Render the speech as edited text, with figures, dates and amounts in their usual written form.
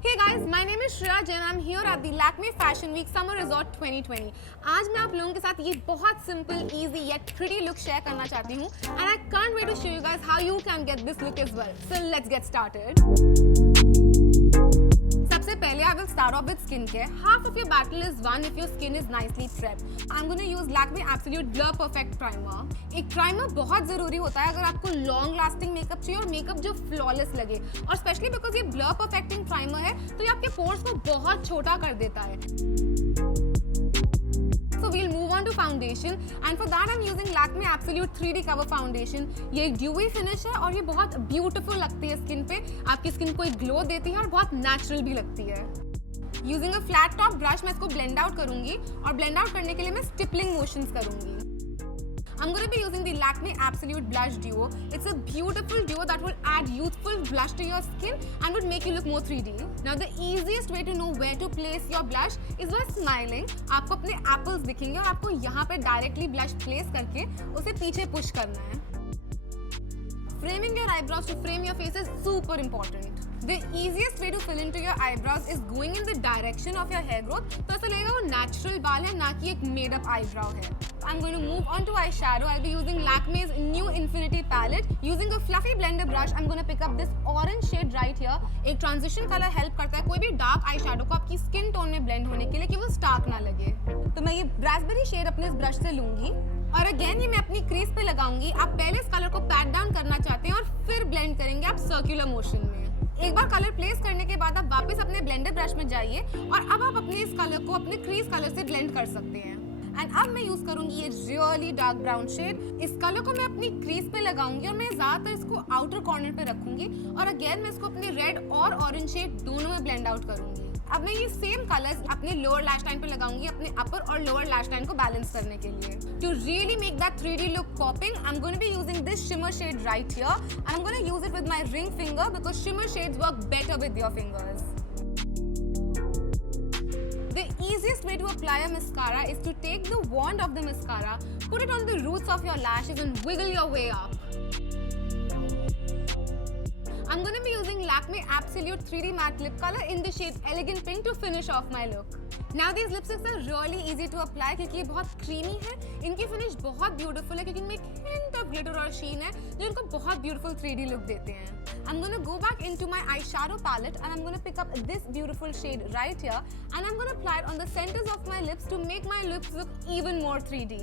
Hey guys, my name is Shreya Jain. I'm here at the Lakme Fashion Week Summer Resort 2020. आज मैं आप लोगों के साथ ये बहुत simple, easy yet pretty look share करना चाहती हूँ and I can't wait to show you guys how you can get this look as well. So let's get started. सबसे पहले I will start off with skincare. Half of your battle is won if your skin is nicely prepped. I'm going to use Lakme Absolute Blur Perfect Primer. एक primer बहुत ज़रूरी होता है अगर आपको long lasting makeup चाहिए और makeup जो फ्लॉलेस लगे और स्पेशली बिकॉज ये ब्लर परफेक्टिंग प्राइमर है तो ये आपके पोर्स को बहुत छोटा कर देता है. So we'll move on to foundation and for that I'm using Lakme Absolute 3D Cover Foundation. ये एक dewy finish है और ये बहुत beautiful लगती है स्किन पे, आपकी स्किन को एक ग्लो देती है और बहुत नेचुरल भी लगती है. Using a flat top brush मैं इसको blend out करूँगी और blend out करने के लिए मैं stippling motions करूँगी. I'm going to be using the Lakme Absolute Blush Duo. It's a beautiful duo that will add youthful blush to your skin and would make you look more 3D. Now the easiest way to know where to place your blush is by smiling. आपको अपने apples दिखेंगे और आपको यहाँ पे directly blush place करके उसे पीछे push करना है. Framing your eyebrows to frame your face is super important. The easiest way to fill into your eyebrows is going in the direction of your hair growth. तो ऐसा लगेगा वो natural बाल है ना कि एक made up eyebrow है. I'm going to move on to eyeshadow. I'll be using Lakme's new Infinity palette. Using a fluffy blender brush, I'm going to pick up this orange shade right here. एक transition color help करता है कोई भी dark eyeshadow को आपकी skin tone में blend होने के लिए कि वो stark ना लगे. तो मैं ये raspberry shade अपने इस brush से लूँगी और अगेन ये मैं अपनी क्रीज पे लगाऊंगी. आप पहले इस कलर को पैट डाउन करना चाहते हैं और फिर ब्लेंड करेंगे आप सर्कुलर मोशन में. एक बार कलर प्लेस करने के बाद आप वापस अपने ब्लेंडर ब्रश में जाइए और अब आप अपने इस कलर को अपने क्रीज कलर से ब्लेंड कर सकते हैं. एंड अब मैं यूज करूंगी ये रियली डार्क ब्राउन शेड. इस कलर को मैं अपनी क्रीज पे लगाऊंगी और मैं ज्यादातर इसको आउटर कॉर्नर पे रखूंगी और अगेन मैं इसको अपने रेड और ऑरेंज शेड दोनों में ब्लेंड आउट करूंगी. अब मैं ये सेम कलर्स अपने लोअर लैश लाइन पे लगाऊंगी अपने अपर और लोअर लैश लाइन को बैलेंस करने के लिए. To really make that 3D look popping, I'm going to be using this shimmer shade right here and I'm going to use it with my ring finger because shimmer shades work better with your fingers. The easiest way to apply a mascara is to take the wand of the mascara, put it on the roots of your lashes and wiggle your way up. I'm going to be using Lakme Absolute 3D Matte Lip Color in the shade Elegant Pink to finish off my look. Now these lipsticks are really easy to apply क्योंकि ये बहुत creamy है. इनकी finish बहुत beautiful है क्योंकि इनमें एक hint of glitter और sheen है जो इनको बहुत beautiful 3D look देते हैं. I'm going to go back into my eyeshadow palette and I'm going to pick up this beautiful shade right here and I'm going to apply it on the centers of my lips to make my lips look even more 3D.